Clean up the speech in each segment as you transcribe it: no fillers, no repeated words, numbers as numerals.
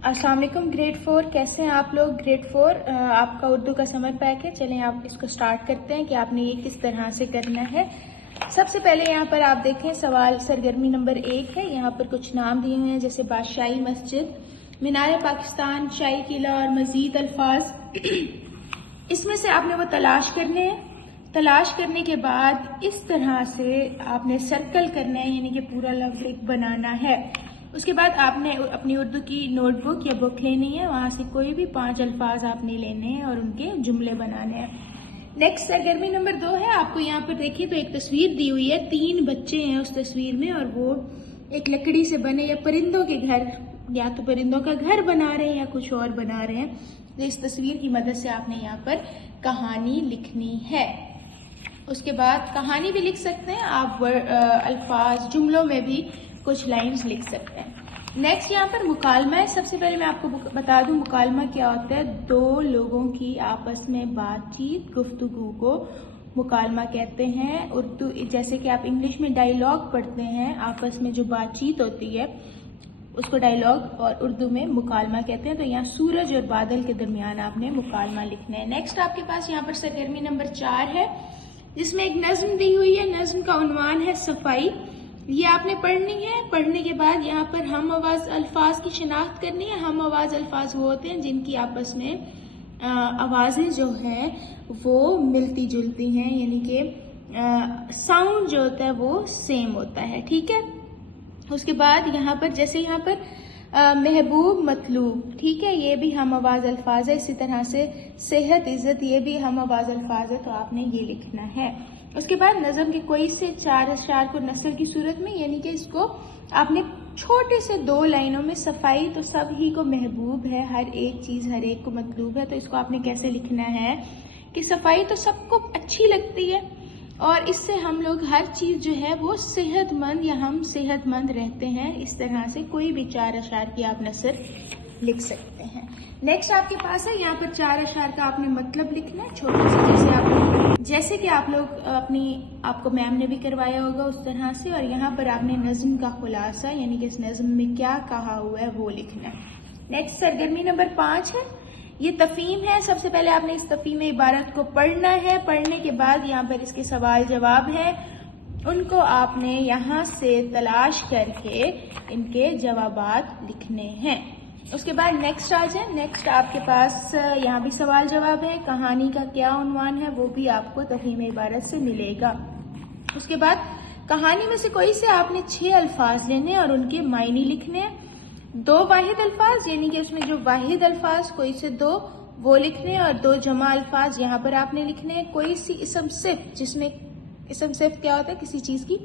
अस्सलाम वालेकुम ग्रेड 4, कैसे हैं आप लोग। ग्रेड 4 आपका उर्दू का समर पैक है। चलें आप इसको स्टार्ट करते हैं कि आपने ये किस तरह से करना है। सबसे पहले यहाँ पर आप देखें सवाल सरगर्मी नंबर 1 है। यहाँ पर कुछ नाम दिए हुए हैं जैसे बादशाही मस्जिद, मीनार पाकिस्तान, शाही किला और मजीद अल्फाज। इसमें से आपने वो तलाश करने हैं। तलाश करने के बाद इस तरह से आपने सर्कल करना है, यानी कि पूरा लफ्ज़ एक बनाना है। उसके बाद आपने अपनी उर्दू की नोटबुक या बुक लेनी है, वहाँ से कोई भी 5 अल्फाज आपने लेने हैं और उनके जुमले बनाने हैं। नेक्स्ट सरगर्मी नंबर 2 है। आपको यहाँ पर देखिए तो एक तस्वीर दी हुई है, 3 बच्चे हैं उस तस्वीर में और वो एक लकड़ी से बने या परिंदों के घर, या तो परिंदों का घर बना रहे हैं या कुछ और बना रहे हैं। तो इस तस्वीर की मदद से आपने यहाँ पर कहानी लिखनी है। उसके बाद कहानी भी लिख सकते हैं आप, अल्फाज जुमलों में भी कुछ लाइंस लिख सकते हैं। नेक्स्ट यहाँ पर मुकालमा है। सबसे पहले मैं आपको बता दूं मुकालमा क्या होता है। 2 लोगों की आपस में बातचीत, गुफ्तगू को मुकालमा कहते हैं। उर्दू जैसे कि आप इंग्लिश में डायलॉग पढ़ते हैं, आपस में जो बातचीत होती है उसको डायलॉग और उर्दू में मुकालमा कहते हैं। तो यहाँ सूरज और बादल के दरमियान आपने मुकालमा लिखना है। नेक्स्ट आपके पास यहाँ पर सरगर्मी नंबर 4 है, जिसमें एक नज्म दी हुई है। नज्म का उन्वान है सफाई। ये आपने पढ़नी है। पढ़ने के बाद यहाँ पर हम आवाज अल्फाज की शिनाख्त करनी है। हम आवाज अल्फाज वो होते हैं जिनकी आपस में आवाजें जो हैं वो मिलती जुलती हैं, यानी कि साउंड जो होता है वो सेम होता है, ठीक है। उसके बाद यहाँ पर जैसे यहाँ पर महबूब मतलूब, ठीक है, ये भी हम आवाज अल्फाज है। इसी तरह से सेहत इज्जत, ये भी हम आवाज अल्फाज है, तो आपने ये लिखना है। उसके बाद नज़म के कोई से 4 अशआर को नस्ल की सूरत में, यानी कि इसको आपने छोटे से 2 लाइनों में, सफाई तो सब ही को महबूब है, हर एक चीज़ हर एक को मतलूब है, तो इसको आपने कैसे लिखना है कि सफाई तो सबको अच्छी लगती है और इससे हम लोग हर चीज़ जो है वो सेहतमंद, या हम सेहतमंद रहते हैं। इस तरह से कोई भी 4 अशआर की आप नसर लिख सकते हैं। नेक्स्ट आपके पास है यहाँ पर 4 अशआर का आपने मतलब लिखना है, छोटे से, जैसे कि आप लोग आपको मैम ने भी करवाया होगा उस तरह से। और यहाँ पर आपने नज्म का खुलासा, यानी कि इस नज्म में क्या कहा हुआ है वो लिखना है। नेक्स्ट सरगर्मी नंबर 5 है। ये तफहीम है। सबसे पहले आपने इस तफहीम इबारत को पढ़ना है। पढ़ने के बाद यहाँ पर इसके सवाल जवाब है, उनको आपने यहाँ से तलाश करके इनके जवाबात लिखने हैं। उसके बाद नेक्स्ट आ जाए। नेक्स्ट आपके पास यहाँ भी सवाल जवाब है। कहानी का क्या उन्वान है वो भी आपको तफहीम इबारत से मिलेगा। उसके बाद कहानी में से कोई से आपने 6 अल्फाज लेने और उनके मायने लिखने हैं। 2 वाहिद अल्फाज, यानी कि उसमें जो वाहिद अल्फाज कोई से 2 वो लिखने हैं और 2 जमा अल्फाज यहाँ पर आपने लिखने हैं। कोई सी इसम सिफ, जिसमें इसम सिफ क्या होता है, किसी चीज़ की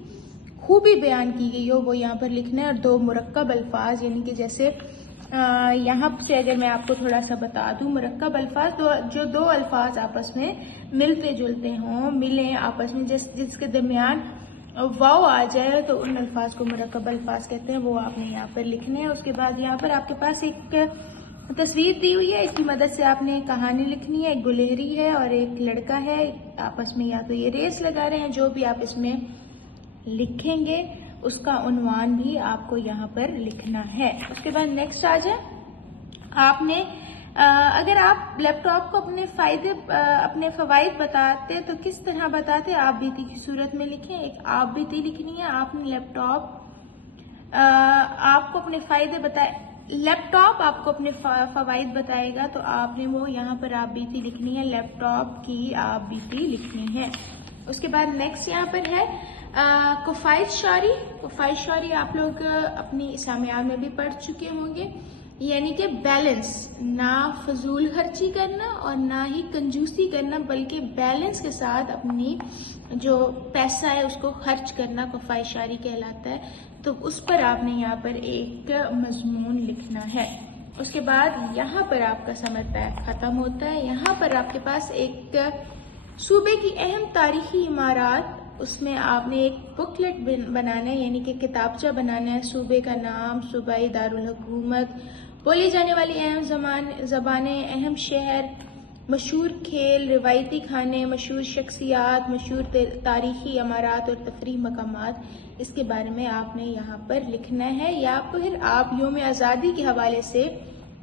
खूबी बयान की गई हो, वो यहाँ पर लिखना है। और 2 मुरक्कब अल्फाज, यानी कि जैसे यहाँ से अगर मैं आपको थोड़ा सा बता दूं, मुरक्कब अल्फाज तो जो 2 अल्फाज आपस में मिलते जुलते हों, मिले आपस में, जिसके दरमियान वाव आ जाए, तो उन अल्फाज को मुरक्कब अल्फाज कहते हैं। वो आपने यहाँ पर लिखने हैं। उसके बाद यहाँ पर आपके पास एक तस्वीर दी हुई है, इसकी मदद से आपने कहानी लिखनी है। एक गुलहरी है और एक लड़का है, आपस में या तो ये रेस लगा रहे हैं। जो भी आप इसमें लिखेंगे उसका उन्वान भी आपको यहाँ पर लिखना है। उसके बाद नेक्स्ट आ जाए। आपने अगर आप लैपटॉप को अपने फ़वाइद बताते तो किस तरह बताते, आप बीती की सूरत में लिखें। एक आप बीती लिखनी है। आपने आपको अपने फ़ायदे बताए, लैपटॉप आपको अपने फ़वाइद बताएगा, तो आपने वो यहाँ पर आप बीती लिखनी है। लैपटॉप की आप बीती लिखनी है। उसके बाद नेक्स्ट यहाँ पर है कुफायत शारी। कुफायत शारी आप लोग अपनी इस्लामियात में भी पढ़ चुके होंगे, यानी कि बैलेंस, ना फजूल खर्ची करना और ना ही कंजूसी करना, बल्कि बैलेंस के साथ अपनी जो पैसा है उसको खर्च करना कुफायत शारी कहलाता है। तो उस पर आपने यहाँ पर एक मजमून लिखना है। उसके बाद यहाँ पर आपका समर पैक खत्म होता है। यहाँ पर आपके पास एक सूबे की अहम तारीखी इमारत, उसमें आपने एक बुकलेट बनाना है, यानी कि किताबचा बनाना है। सूबे का नाम, सूबाई दारुल हुकूमत, बोली जाने वाली अहम ज़बानें, अहम शहर, मशहूर खेल, रिवायती खाने, मशहूर शख्सियात, मशहूर तारीखी इमारत और तफरीह मकामात, इसके बारे में आपने यहाँ पर लिखना है। या फिर आप यौम आज़ादी के हवाले से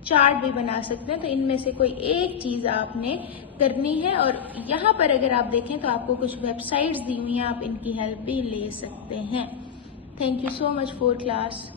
چارٹ بھی بنا سکتے ہیں. تو ان میں سے کوئی ایک چیز آپ نے کرنی ہے. اور یہاں پر اگر آپ دیکھیں تو آپ کو کچھ ویب سائٹس دی ہوئی ہیں, آپ ان کی ہیلپ بھی لے سکتے ہیں. Thank you so much for class.